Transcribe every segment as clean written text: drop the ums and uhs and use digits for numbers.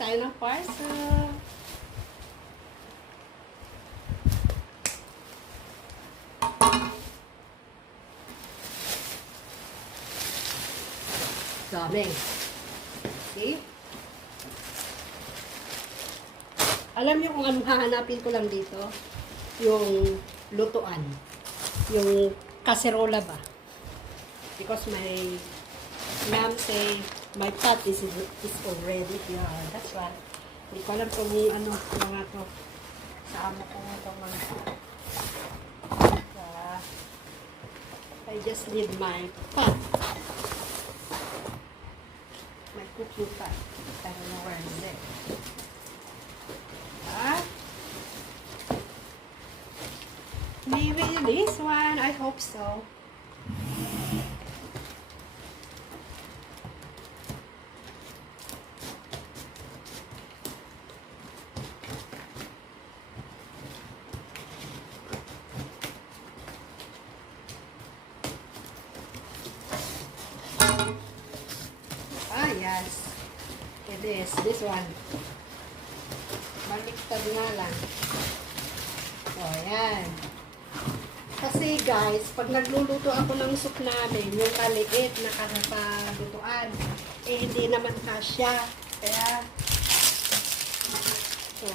tayo ng parcel. Dami. See? Alam niyo kung anong hahanapin ko lang dito? Yung lutuan. Yung kaserola ba? Because my mom say my pot is already here. That's why. Hindi ko alam kung ano mga to. Sa amo ko ito mga. I just need my pot. My cooking pot. I don't know where is it. Maybe this one. I hope so. Yes. It is. This one. Baliktad nga lang. O, yan. Kasi guys, pag nagluluto ako ng soup namin, yung maliit na kanapalutuan, eh hindi naman kasya. Kaya, so,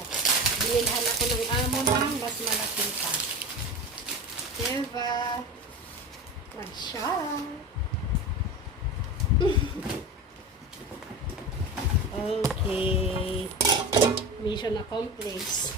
binilhan ako ng amo ng mas malaking pa. Diba? Masya. Okay. Mission accomplished.